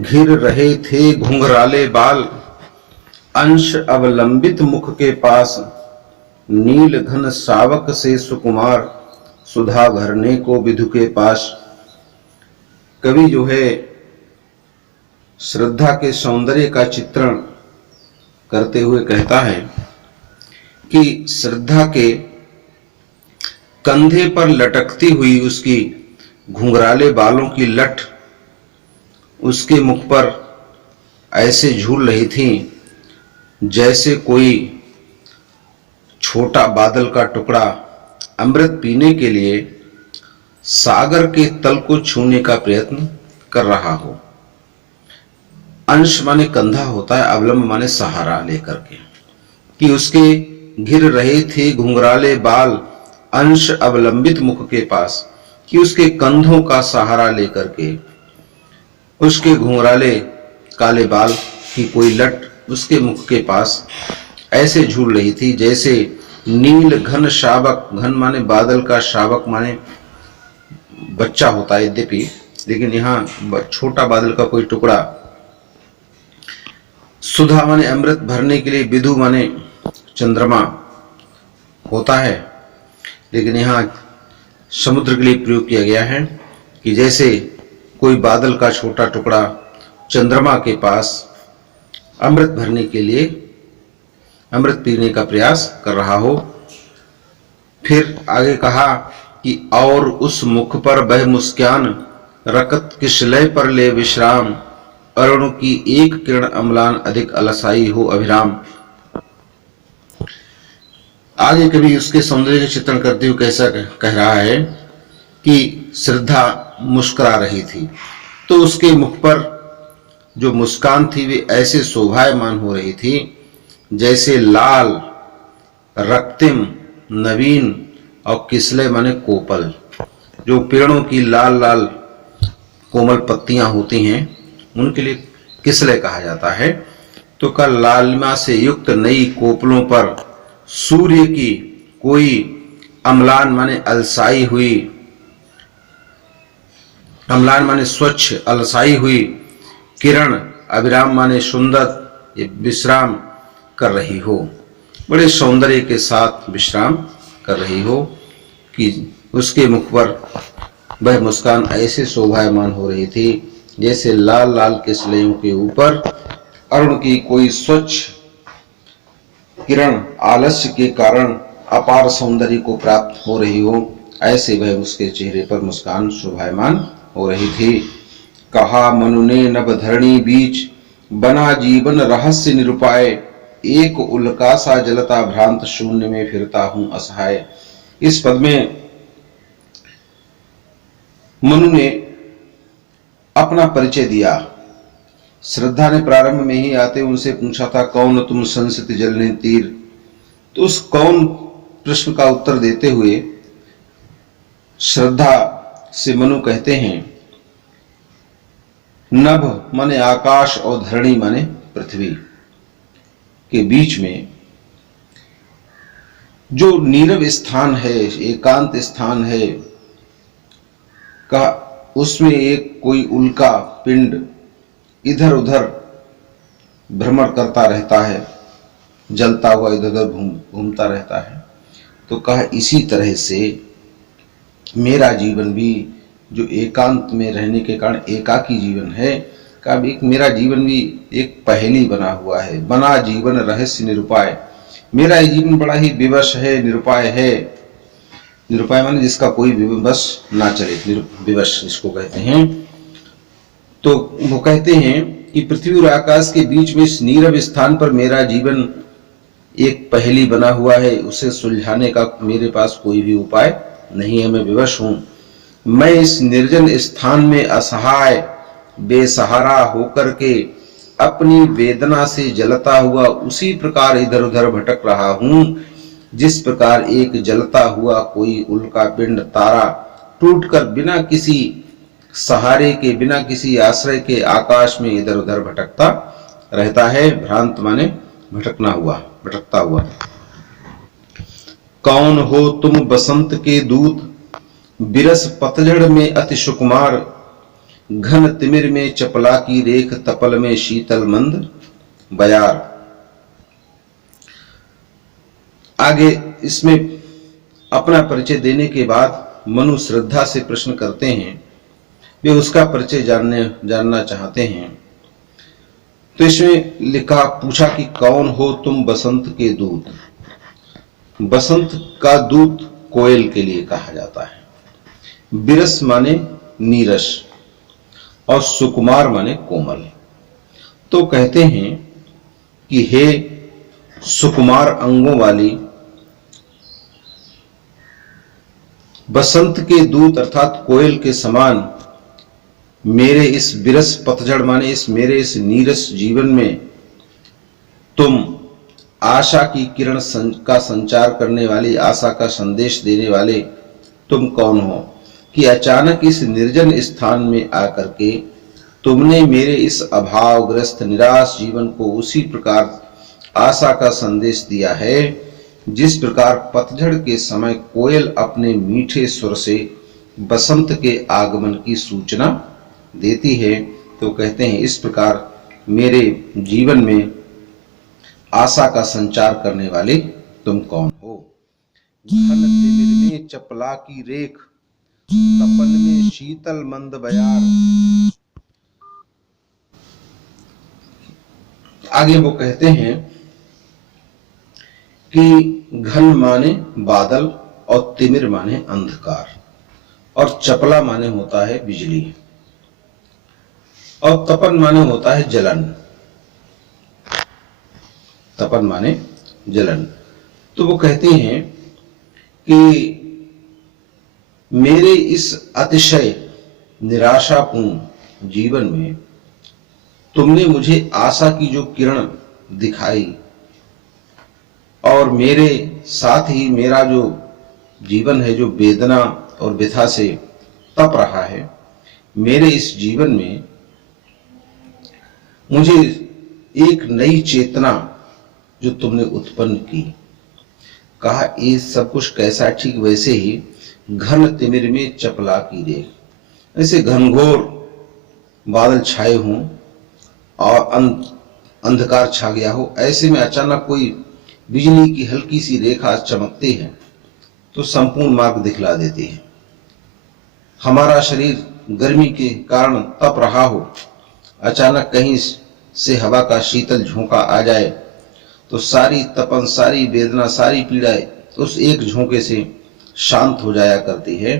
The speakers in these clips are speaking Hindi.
घिर रहे थे घुंघराले बाल, अंश अवलंबित मुख के पास। नील घन शावक से सुकुमार, सुधा भरने को विधु के पास। कवि जो है श्रद्धा के सौंदर्य का चित्रण करते हुए कहता है कि श्रद्धा के कंधे पर लटकती हुई उसकी घुंघराले बालों की लठ उसके मुख पर ऐसे झूल रही थी जैसे कोई छोटा बादल का टुकड़ा अमृत पीने के लिए सागर के तल को छूने का प्रयत्न कर रहा हो। अंश माने कंधा होता है, अवलंब माने सहारा लेकर के, कि उसके घिर रहे थे घुंघराले बाल, अंश अवलंबित मुख के पास, कि उसके कंधों का सहारा लेकर के उसके घुंघराले काले बाल की कोई लट उसके मुख के पास ऐसे झूल रही थी जैसे नील घन शावक, घन माने बादल का, शावक माने बच्चा होता है यद्यपि, लेकिन यहाँ छोटा बादल का कोई टुकड़ा। सुधा माने अमृत भरने के लिए, विधु माने चंद्रमा होता है, लेकिन यहाँ समुद्र के लिए प्रयोग किया गया है कि जैसे कोई बादल का छोटा टुकड़ा चंद्रमा के पास अमृत भरने के लिए अमृत पीने का प्रयास कर रहा हो। फिर आगे कहा कि और उस मुख पर बह मुस्कान, रकत किशलय पर ले विश्राम, अरुण की एक किरण अम्लान अधिक अलसाई हो अभिराम। आगे कभी उसके सौंदर्य का चित्रण करते हुए कैसा कह रहा है कि श्रद्धा मुस्कुरा रही थी तो उसके मुख पर जो मुस्कान थी वे ऐसे शोभायमान हो रही थी जैसे लाल, रक्तिम, नवीन और किसले माने कोपल, जो पेड़ों की लाल लाल कोमल पत्तियां होती हैं उनके लिए किसले कहा जाता है। तो कल लालिमा से युक्त नई कोपलों पर सूर्य की कोई अम्लान माने अलसाई हुई, अम्लान माने स्वच्छ, अलसाई हुई किरण, अभिराम माने सुंदर, विश्राम कर रही हो, बड़े सौंदर्य के साथ विश्राम कर रही हो, कि उसके मुख पर वह मुस्कान ऐसे शोभायमान हो रही थी जैसे लाल लाल किसलियों के ऊपर अरुण की कोई स्वच्छ किरण आलस्य के कारण अपार सौंदर्य को प्राप्त हो रही हो, ऐसे वह उसके चेहरे पर मुस्कान शोभायमान हो रही थी। कहा मनु ने नभ धरणी बीच, बना जीवन रहस्य निरुपाय, एक उल्का सा जलता भ्रांत शून्य में फिरता हूं असहाय। इस पद में मनु ने अपना परिचय दिया। श्रद्धा ने प्रारंभ में ही आते उनसे पूछा था कौन तुम संसित जलने तीर, तो उस कौन प्रश्न का उत्तर देते हुए श्रद्धा से मनु कहते हैं नभ माने आकाश और धरणी माने पृथ्वी के बीच में जो नीरव स्थान है, एकांत स्थान है का, उसमें एक कोई उल्का पिंड इधर उधर भ्रमण करता रहता है, जलता हुआ इधर उधर घूमता रहता है। तो कहा इसी तरह से मेरा जीवन भी जो एकांत में रहने के कारण एकाकी जीवन है, का भी मेरा जीवन भी एक पहेली बना हुआ है। बना जीवन रहस्य निरुपाय, मेरा जीवन बड़ा ही विवश है, निरुपाय है। निरुपाय माने जिसका कोई विवश ना चले, विवश जिसको कहते हैं। तो वो कहते हैं कि पृथ्वी और आकाश के बीच में इस नीरव स्थान पर मेरा जीवन एक पहेली बना हुआ है, उसे सुलझाने का मेरे पास कोई भी उपाय नहीं है, मैं विवश हूं। मैं इस निर्जन स्थान में असहाय बेसहारा होकर के अपनी वेदना से जलता हुआ उसी प्रकार इधर उधर भटक रहा हूं जिस प्रकार एक जलता हुआ कोई उल्का पिंड तारा टूटकर बिना किसी सहारे के, बिना किसी आश्रय के आकाश में इधर उधर भटकता रहता है। भ्रांत माने भटकना हुआ, भटकता हुआ। कौन हो तुम बसंत के दूत, बिरस पतझड़ में अति सुकुमार, घन तिमिर में चपला की रेख, तपल में शीतल मंद बयार। आगे इसमें अपना परिचय देने के बाद मनु श्रद्धा से प्रश्न करते हैं, वे उसका परिचय जानना चाहते हैं। तो इसमें लिखा, पूछा कि कौन हो तुम बसंत के दूत। बसंत का दूत कोयल के लिए कहा जाता है। बिरस माने नीरस और सुकुमार माने कोमल। तो कहते हैं कि हे सुकुमार अंगों वाली बसंत के दूत अर्थात कोयल के समान मेरे इस बिरस पतझड़ माने मेरे इस नीरस जीवन में तुम आशा की किरण का संचार करने वाली, आशा का संदेश देने वाले तुम कौन हो कि अचानक इस निर्जन स्थान में आकर के तुमने मेरे इस अभावग्रस्त निराश जीवन को उसी प्रकार आशा का संदेश दिया है जिस प्रकार पतझड़ के समय कोयल अपने मीठे सुर से बसंत के आगमन की सूचना देती है। तो कहते हैं इस प्रकार मेरे जीवन में आशा का संचार करने वाले तुम कौन हो। घन तिमिर में चपला की रेख, तपन में शीतल मंद बयार। आगे वो कहते हैं कि घन माने बादल और तिमिर माने अंधकार और चपला माने होता है बिजली और तपन माने होता है जलन। तपन माने जलन। तो वो कहते हैं कि मेरे इस अतिशय निराशापूर्ण जीवन में तुमने मुझे आशा की जो किरण दिखाई और मेरे साथ ही मेरा जो जीवन है जो वेदना और व्यथा से तप रहा है, मेरे इस जीवन में मुझे एक नई चेतना जो तुमने उत्पन्न की। कहा ये सब कुछ कैसा, ठीक वैसे ही घन तिमिर में चपला की रेख, ऐसे घनघोर बादल छाए हों और अंधकार छा गया हो, ऐसे में अचानक कोई बिजली की हल्की सी रेखा चमकती है तो संपूर्ण मार्ग दिखला देती है। हमारा शरीर गर्मी के कारण तप रहा हो, अचानक कहीं से हवा का शीतल झोंका आ जाए तो सारी तपन, सारी वेदना, सारी पीड़ाएं उस एक झोंके से शांत हो जाया करती है।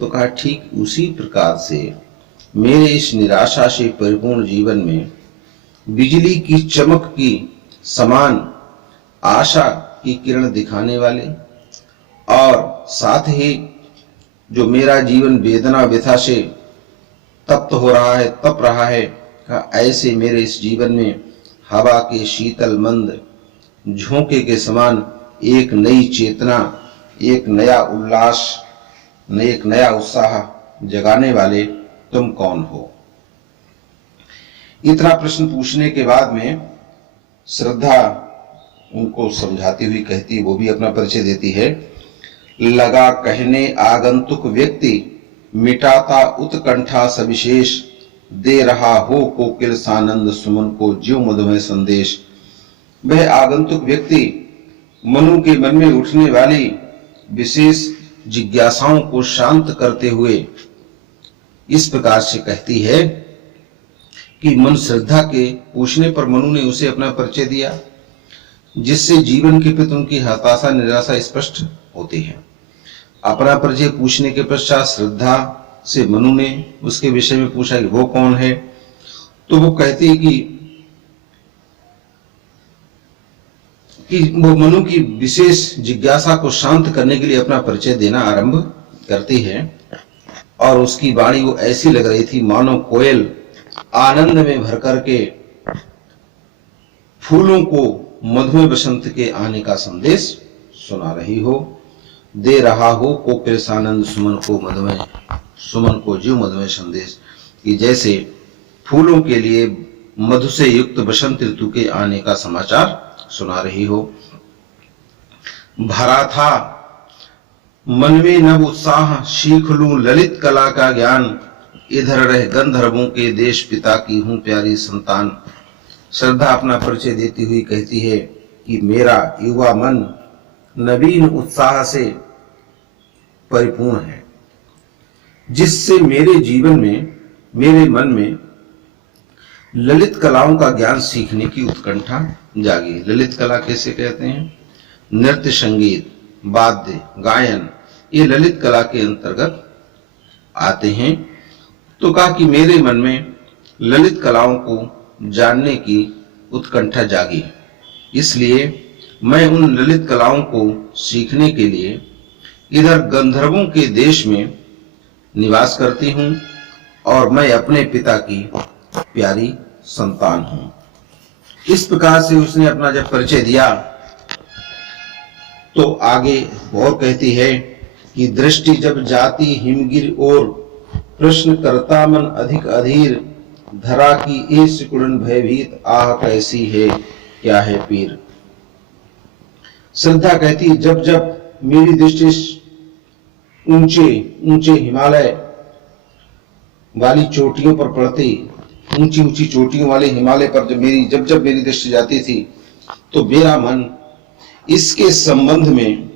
तो कहा ठीक उसी प्रकार से मेरे इस निराशा से परिपूर्ण जीवन में बिजली की चमक की समान आशा की किरण दिखाने वाले और साथ ही जो मेरा जीवन वेदना व्यथा से तप्त हो रहा है, तप रहा है, ऐसे मेरे इस जीवन में हवा के शीतल मंद झोंके के समान एक नई चेतना, एक नया उल्लास, एक नया उत्साह जगाने वाले तुम कौन हो। इतना प्रश्न पूछने के बाद में श्रद्धा उनको समझाती हुई कहती, वो भी अपना परिचय देती है। लगा कहने आगंतुक व्यक्ति, मिटाता उत्कंठा सविशेष, दे रहा हो कोकिल सानंद सुमन को ज्यों मधुमेह संदेश। वह आगंतुक व्यक्ति मनु के मन में उठने वाली विशेष जिज्ञासाओं को शांत करते हुए इस प्रकार से कहती है कि मन श्रद्धा के पूछने पर मनु ने उसे अपना परिचय दिया, जिससे जीवन के प्रति उनकी हताशा निराशा स्पष्ट होती है। अपना परिचय पूछने के पश्चात श्रद्धा से मनु ने उसके विषय में पूछा कि वो कौन है। तो वो कहती है कि वो मनु की विशेष जिज्ञासा को शांत करने के लिए अपना परिचय देना आरंभ करती है और उसकी वाणी वो ऐसी लग रही थी मानो कोयल आनंद में भर करके फूलों को मधुमेह बसंत के आने का संदेश सुना रही हो। दे रहा हो कोकिल सानंद सुमन को मधुमेह, सुमन को ज्यों मधुमेह संदेश, कि जैसे फूलों के लिए मधु से युक्त बसंत ऋतु के आने का समाचार सुना रही हो। भरा था मन में नव उत्साह, सीख लूं ललित कला का ज्ञान, इधर रह गंधर्वों के देश, पिता की हूं प्यारी संतान। श्रद्धा अपना परिचय देती हुई कहती है कि मेरा युवा मन नवीन उत्साह से परिपूर्ण है, जिससे मेरे जीवन में, मेरे मन में ललित कलाओं का ज्ञान सीखने की उत्कंठा जागी। ललित कला कैसे कहते हैं? नृत्य, संगीत, वाद्य, गायन, ये ललित कला के अंतर्गत आते हैं। तो कहा कि मेरे मन में ललित कलाओं को जानने की उत्कंठा जागी, इसलिए मैं उन ललित कलाओं को सीखने के लिए इधर गंधर्वों के देश में निवास करती हूं और मैं अपने पिता की प्यारी संतान हूं। इस प्रकार से उसने अपना जब परिचय दिया तो आगे और कहती है कि दृष्टि जब जाती हिमगिर और प्रश्न करता मन अधिक अधीर, धरा की ए सिकुड़न भयभीत, आह कैसी है क्या है पीर। श्रद्धा कहती जब जब मेरी दृष्टि ऊंचे ऊंचे हिमालय वाली चोटियों पर पड़ती, ऊंची ऊंची चोटियों वाले हिमालय पर जब जब मेरी दृष्टि जाती थी तो मेरा मन इसके संबंध में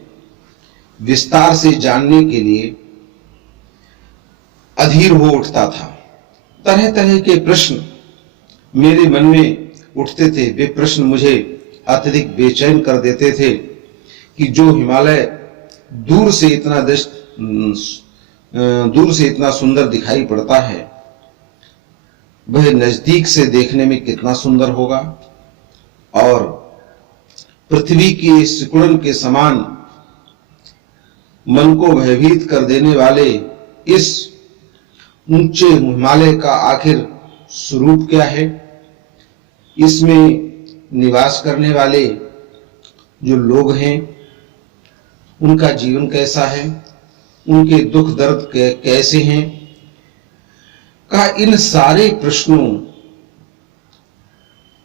विस्तार से जानने के लिए अधीर हो उठता था। तरह तरह के प्रश्न मेरे मन में उठते थे। वे प्रश्न मुझे अत्यधिक बेचैन कर देते थे कि जो हिमालय दूर से इतना सुंदर दिखाई पड़ता है, वह नजदीक से देखने में कितना सुंदर होगा। और पृथ्वी की सिकुड़न के समान मन को भयभीत कर देने वाले इस ऊंचे हिमालय का आखिर स्वरूप क्या है, इसमें निवास करने वाले जो लोग हैं उनका जीवन कैसा है, उनके दुख दर्द कैसे हैं। कहा इन सारे प्रश्नों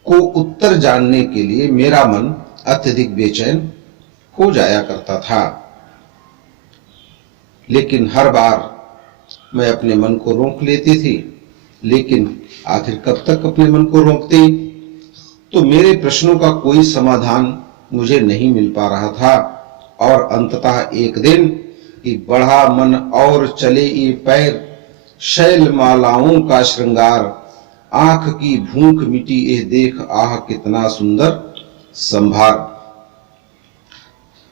को उत्तर जानने के लिए मेरा मन अत्यधिक बेचैन हो जाया करता था, लेकिन हर बार मैं अपने मन को रोक लेती थी। लेकिन आखिर कब तक अपने मन को रोकती? तो मेरे प्रश्नों का कोई समाधान मुझे नहीं मिल पा रहा था। और अंततः एक दिन कि बढ़ा मन और चले ये पैर, शैल मालाओं का श्रृंगार, आंख की भूख मिटी ये देख, आह कितना सुंदर संभार।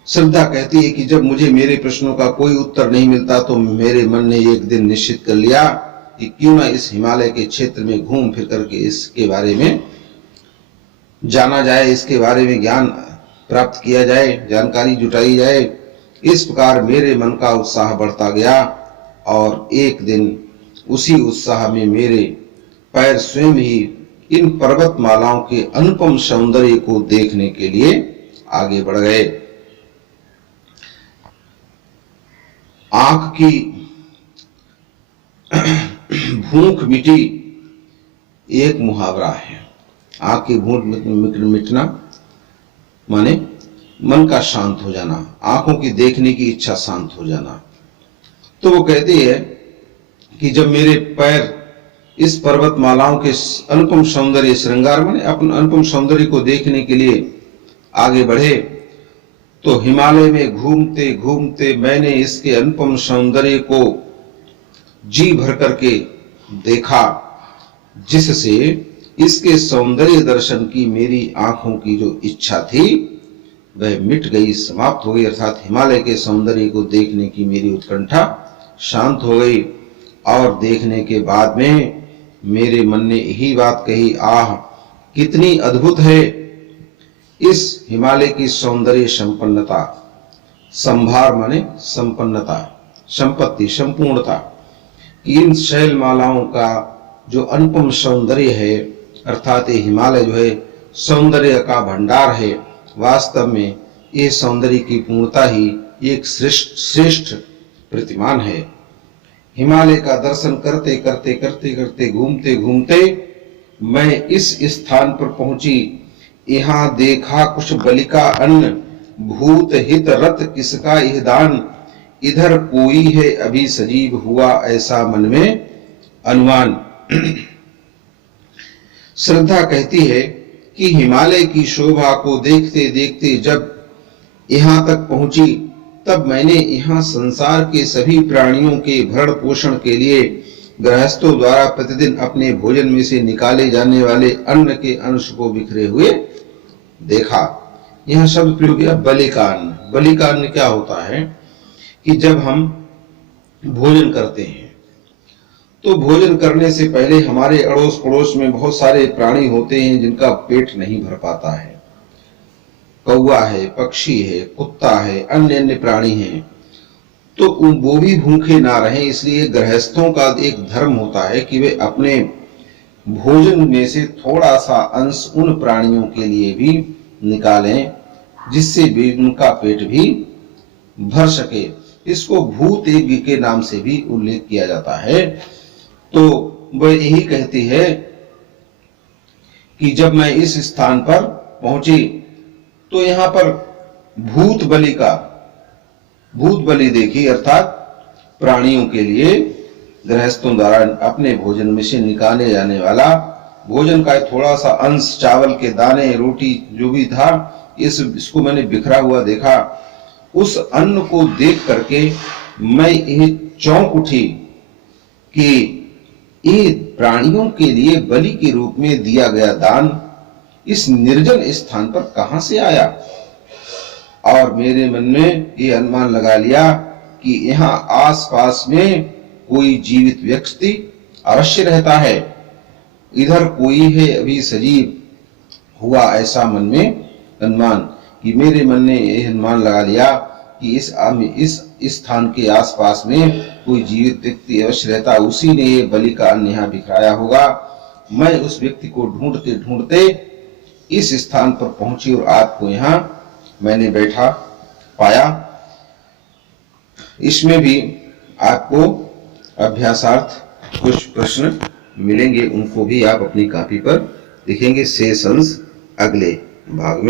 श्रद्धा कहती है कि जब मुझे मेरे प्रश्नों का कोई उत्तर नहीं मिलता तो मेरे मन ने एक दिन निश्चित कर लिया कि क्यों ना इस हिमालय के क्षेत्र में घूम फिर करके इसके बारे में जाना जाए, इसके बारे में ज्ञान प्राप्त किया जाए, जानकारी जुटाई जाए। इस प्रकार मेरे मन का उत्साह बढ़ता गया और एक दिन उसी उत्साह में मेरे पैर स्वयं ही इन पर्वतमालाओं के अनुपम सौंदर्य को देखने के लिए आगे बढ़ गए। आंख की भूख मिटी एक मुहावरा है। आंख की भूख मिटना माने मन का शांत हो जाना, आंखों की देखने की इच्छा शांत हो जाना। तो वो कहती है कि जब मेरे पैर इस पर्वतमालाओं के अनुपम सौंदर्य श्रृंगार माने अपने अनुपम सौंदर्य को देखने के लिए आगे बढ़े, तो हिमालय में घूमते घूमते मैंने इसके अनुपम सौंदर्य को जी भर करके देखा, जिससे इसके सौंदर्य दर्शन की मेरी आंखों की जो इच्छा थी वह मिट गई, समाप्त हो गई। अर्थात हिमालय के सौंदर्य को देखने की मेरी उत्कंठा शांत हो गई। और देखने के बाद में मेरे मन ने यही बात कही, आह कितनी अद्भुत है इस हिमालय की सौंदर्य संपन्नता। संभार माने संपन्नता, संपत्ति, संपूर्णता। इन शैलमालाओं का जो अनुपम सौंदर्य है, अर्थात ये हिमालय जो है सौंदर्य का भंडार है। वास्तव में ये सौंदर्य की पूर्णता ही एक श्रेष्ठ प्रतिमान है। हिमालय का दर्शन करते करते करते करते घूमते घूमते मैं इस स्थान पर पहुंची। यहाँ देखा कुछ बलिका अन्न, भूत हित रत किसका यह दान, इधर कोई है अभी सजीव हुआ ऐसा मन में अनुमान। श्रद्धा कहती है कि हिमालय की शोभा को देखते देखते जब यहाँ तक पहुंची, तब मैंने यहाँ संसार के सभी प्राणियों के भरण पोषण के लिए गृहस्थों द्वारा प्रतिदिन अपने भोजन में से निकाले जाने वाले अन्न के अंश को बिखरे हुए देखा। यह शब्द प्रयोग किया बलिकान्न। बलिकान्न क्या होता है कि जब हम भोजन करते हैं तो भोजन करने से पहले हमारे अड़ोस पड़ोस में बहुत सारे प्राणी होते हैं जिनका पेट नहीं भर पाता है। कौवा है, पक्षी है, कुत्ता है, अन्य अन्य प्राणी हैं, तो वो भी भूखे ना रहें, इसलिए गृहस्थों का एक धर्म होता है कि वे अपने भोजन में से थोड़ा सा अंश उन प्राणियों के लिए भी निकालें जिससे भी उनका पेट भी भर सके। इसको भूत यज्ञ के नाम से भी उल्लेख किया जाता है। तो वह यही कहती है कि जब मैं इस स्थान पर पहुंची तो यहाँ पर भूत बलि देखी, अर्थात प्राणियों के लिए गृहस्थों द्वारा अपने भोजन में से निकाले जाने वाला भोजन का थोड़ा सा अंश, चावल के दाने, रोटी जो भी था, इसको मैंने बिखरा हुआ देखा। उस अन्न को देख करके मैं ये चौंक उठी कि ये प्राणियों के लिए बलि के रूप में दिया गया दान इस निर्जन स्थान पर कहां से आया। और मेरे मन में ये अनुमान लगा लिया कि यहाँ आसपास में कोई जीवित व्यक्ति अवश्य रहता है, इधर कोई है अभी सजीव हुआ, ऐसा मन में अनुमान कि मेरे मन ने यह अनुमान लगा लिया कि इस स्थान के आसपास में कोई जीवित व्यक्ति अवश्य रहता, उसी ने ये बलि का अन्न यहाँ बिखराया होगा। मैं उस व्यक्ति को ढूंढते ढूंढते इस स्थान पर पहुंची और आपको यहाँ मैंने बैठा पाया। इसमें भी आपको अभ्यासार्थ कुछ प्रश्न मिलेंगे, उनको भी आप अपनी कॉपी पर लिखेंगे। शेष अंश अगले भाग में।